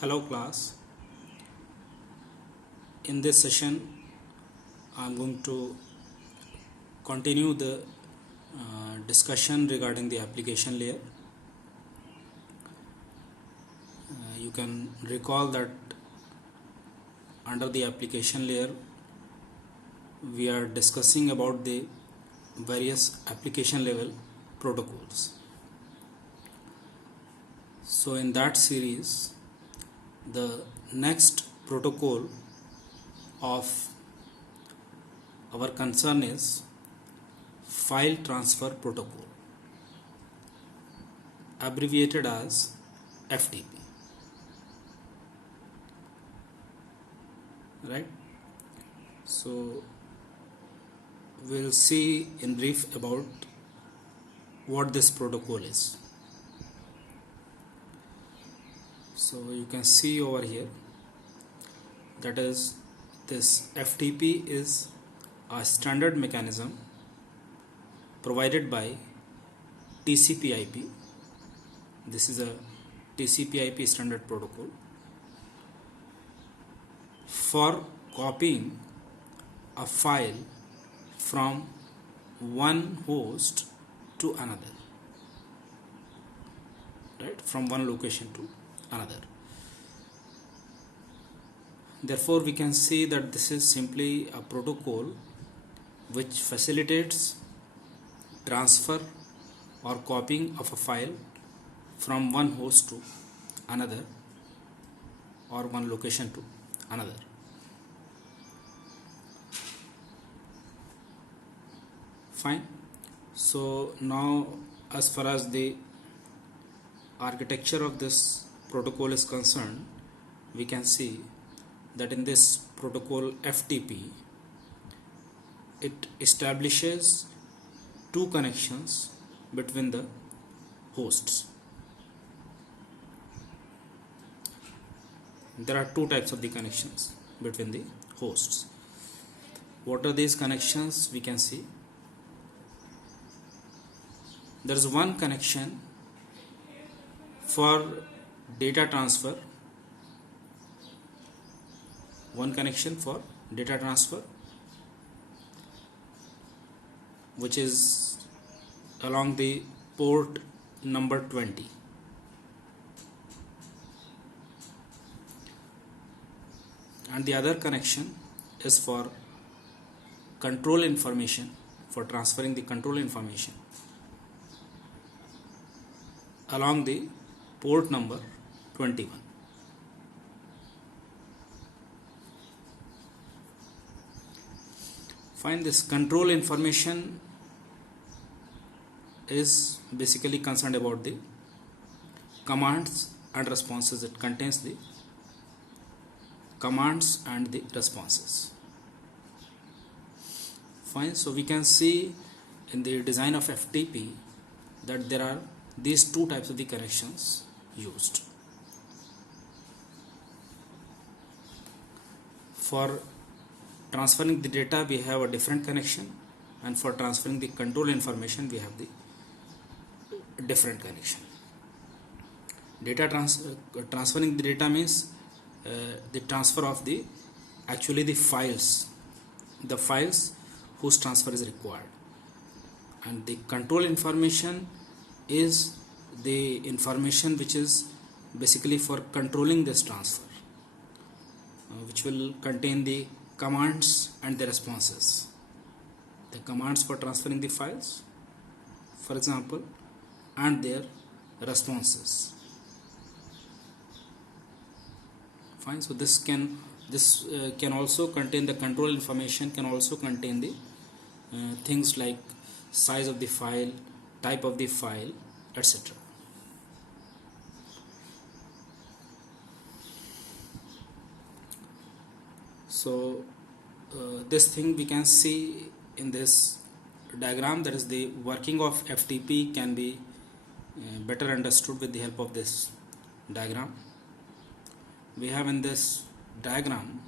Hello class. In this session I am going to continue the discussion regarding the application layer. You can recall that under the application layer we are discussing about the various application level protocols. So in that series the next protocol of our concern is file transfer protocol, abbreviated as FTP, right? So we'll see in brief about what this protocol is. So you can see over here, that is, this FTP is a standard mechanism provided by TCP/IP. This is a TCP/IP standard protocol for copying a file from one host to another, right? From one location to another. Therefore, we can see that this is simply a protocol which facilitates transfer or copying of a file from one host to another or one location to another. Fine. So now, as far as the architecture of this protocol is concerned, we can see that in this protocol FTP, it establishes two connections between the hosts. There are two types of the connections between the hosts. What are these connections? We can see there is one connection for data transfer, which is along the port number 20, and the other connection is for control information, for transferring the control information along the port number 21. Find this control information is basically concerned about the commands and responses. It contains the commands and the responses. Fine. So we can see in the design of FTP that there are these two types of the connections used. For transferring the data we have a different connection, and for transferring the control information we have the different connection. Transferring the data means the transfer of the files whose transfer is required, and the control information is the information which is basically for controlling this transfer, which will contain the commands and the responses. The commands for transferring the files, for example, and their responses. Fine. So this can also contain the control information, can also contain the things like size of the file, type of the file, etc. So this thing we can see in this diagram, that is the working of FTP can be better understood with the help of this diagram. We have in this diagram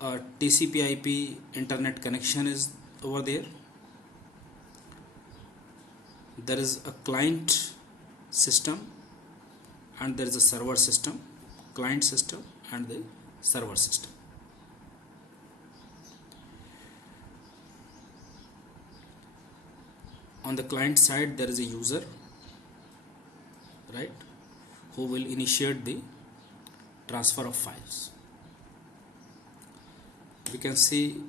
a TCP/IP internet connection is over there. There is a client system and there is a server system, client system, and the server system. On the client side there is a user, right, who will initiate the transfer of files. We can see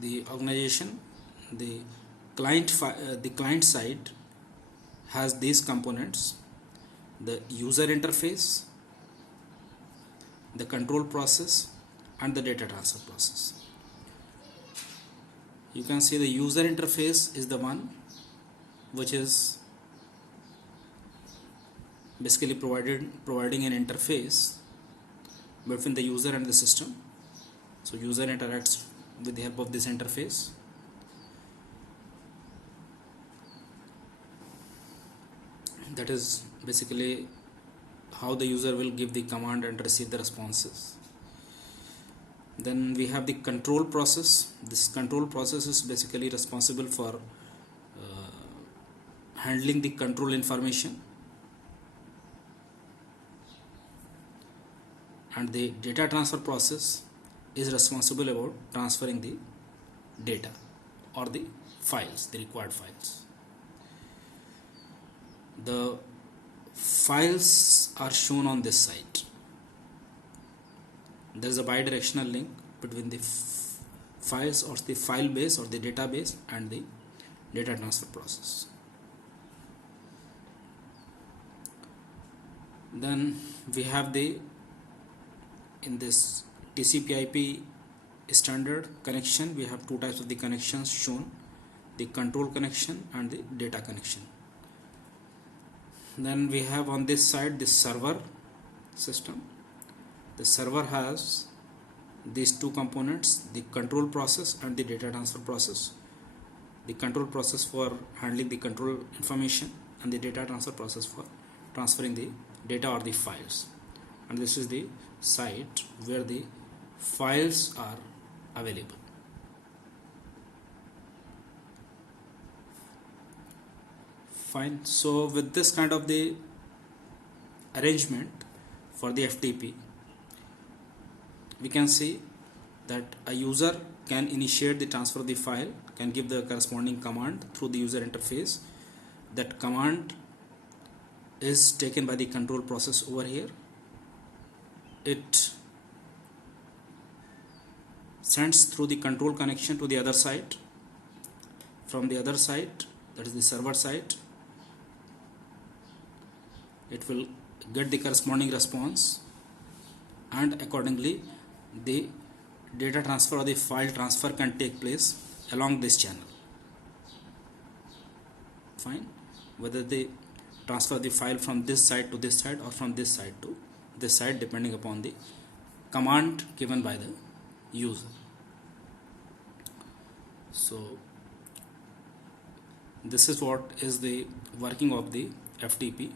the organization, the client side has these components: the user interface, the control process, and the data transfer process. You can see the user interface is the one which is basically providing an interface between the user and the system. So user interacts with the help of this interface. That is basically how the user will give the command and receive the responses. Then we have the control process. This control process is basically responsible for handling the control information, and the data transfer process is responsible about transferring the data or the files, the required files. The files are shown on this site. There is a bidirectional link between the files or the file base or the database and the data transfer process. Then we have in this TCP/IP standard connection, we have two types of the connections shown: the control connection and the data connection. Then we have on this side the server system. The server has these two components: the control process and the data transfer process. The control process for handling the control information, and the data transfer process for transferring the data or the files. And this is the site where the files are available. Fine. So with this kind of the arrangement for the FTP, we can see that a user can initiate the transfer of the file, can give the corresponding command through the user interface. That command is taken by the control process over here. It sends through the control connection to the other side. From the other side, that is the server side, it will get the corresponding response, and accordingly the data transfer or the file transfer can take place along this channel. Fine. Whether they transfer the file from this side to this side or from this side to this side, depending upon the command given by the user. So this is what is the working of the FTP.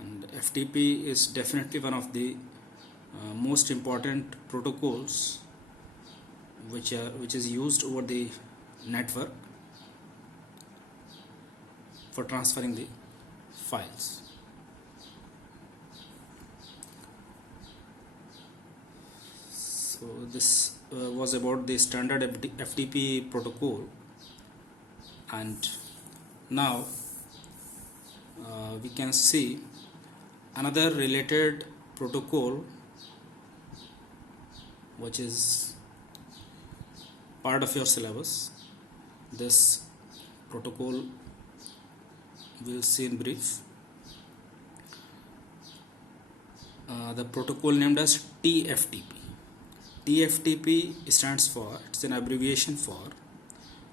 And FTP is definitely one of the most important protocols which is used over the network for transferring the files. So this was about the standard FTP protocol, and now we can see another related protocol which is part of your syllabus. This protocol we'll see in brief. The protocol named as TFTP. TFTP stands for, it's an abbreviation for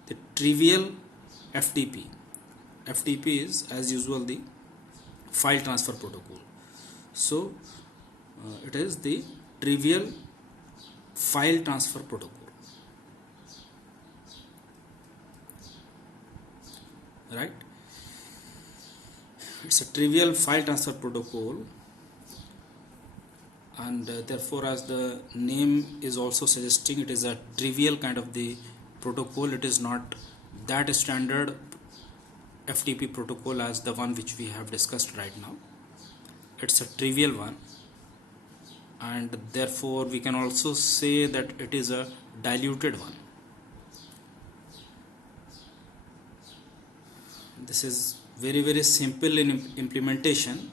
the trivial FTP. FTP is, as usual, the file transfer protocol. So it is the trivial file transfer protocol. Right? It's a trivial file transfer protocol, and therefore, as the name is also suggesting, it is a trivial kind of the protocol. It is not that standard FTP protocol as the one which we have discussed right now. It's a trivial one, and therefore we can also say that it is a diluted one. This is very simple in implementation,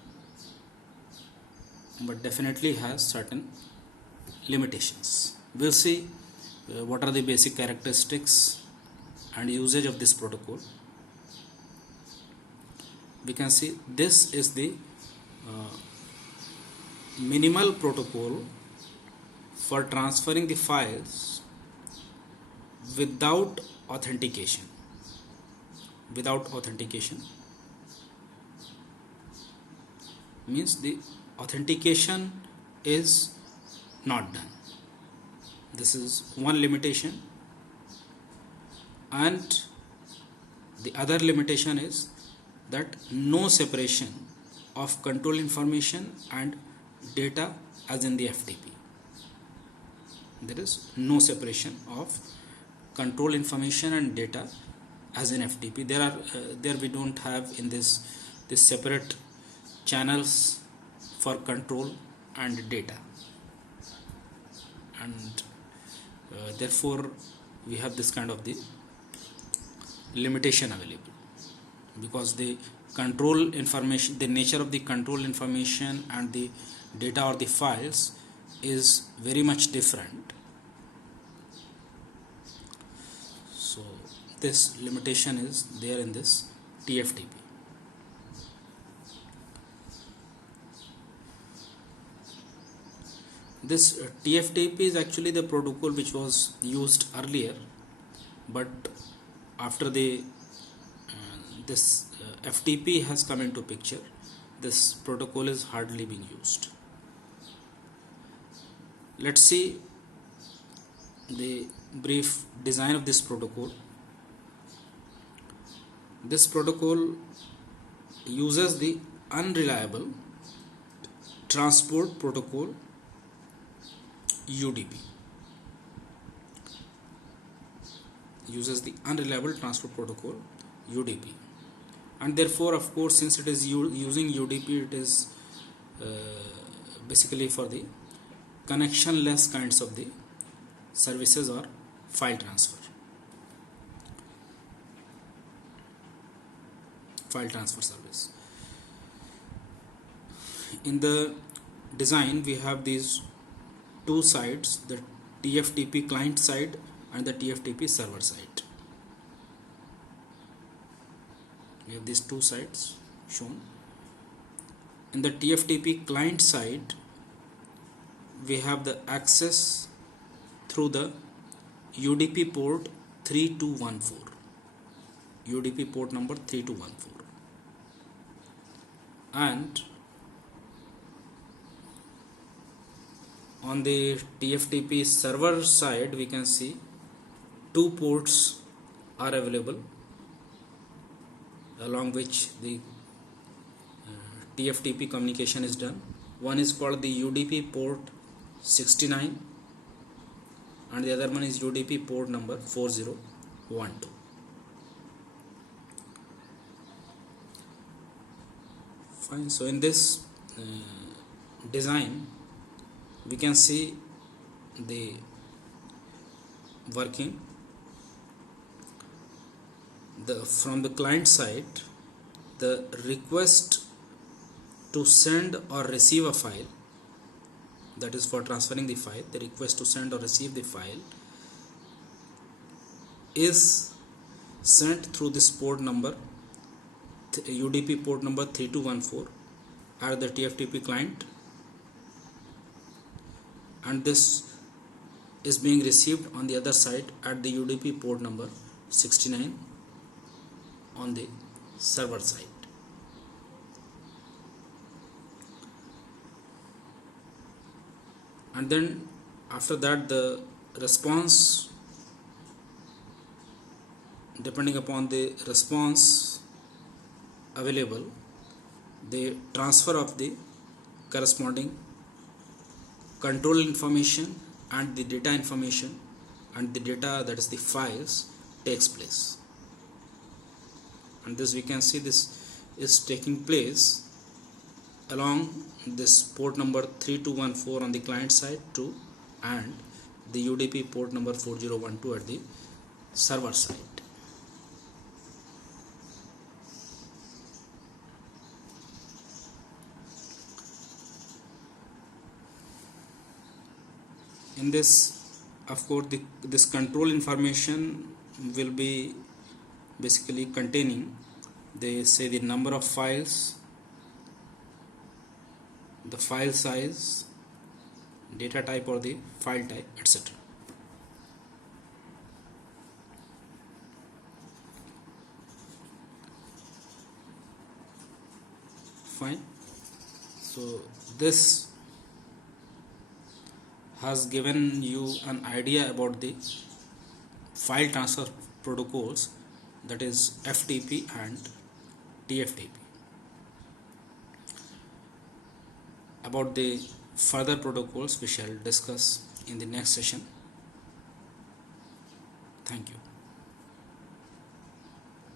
but definitely has certain limitations. We'll see what are the basic characteristics and usage of this protocol. We can see this is the minimal protocol for transferring the files without authentication. Without authentication means the authentication is not done. This is one limitation, and the other limitation is that no separation of control information and data as in the FTP. There is no separation of control information and data as in FTP. There we don't have in this separate channels for control and data, and therefore we have this kind of the limitation available, because the control information, the nature of the control information and the data or the files is very much different. So this limitation is there in this TFTP. This TFTP is actually the protocol which was used earlier, but after the this FTP has come into picture, this protocol is hardly being used. Let's see the brief design of this protocol. This protocol uses the unreliable transport protocol UDP. Uses the unreliable transport protocol UDP, and therefore, of course, since it is using UDP, it is basically for the connectionless kinds of the services or file transfer service. In the design, we have these two sides, the TFTP client side and the TFTP server side. We have these two sides shown. In the TFTP client side, we have the access through the UDP port 3214, UDP port number 3214, and on the TFTP server side we can see two ports are available, along which the TFTP communication is done. One is called the UDP port 69 and the other one is UDP port number 4012. Fine. So in this design we can see the working. From the client side, the request to send or receive a file, that is for transferring the file, the request to send or receive the file is sent through this port number, UDP port number 3214 at the TFTP client, and this is being received on the other side at the UDP port number 69 on the server side. And then after that, the response, depending upon the response available, the transfer of the corresponding control information and the data information and the data, that is the files, takes place. and this we can see this is taking place along this port number 3214 on the client side to and the UDP port number 4012 at the server side. In this, of course, this control information will be basically containing, they say, the number of files, the file size, data type or the file type, etc. Fine. So this has given you an idea about the file transfer protocols, that is FTP and TFTP. About the further protocols we shall discuss in the next session. Thank you.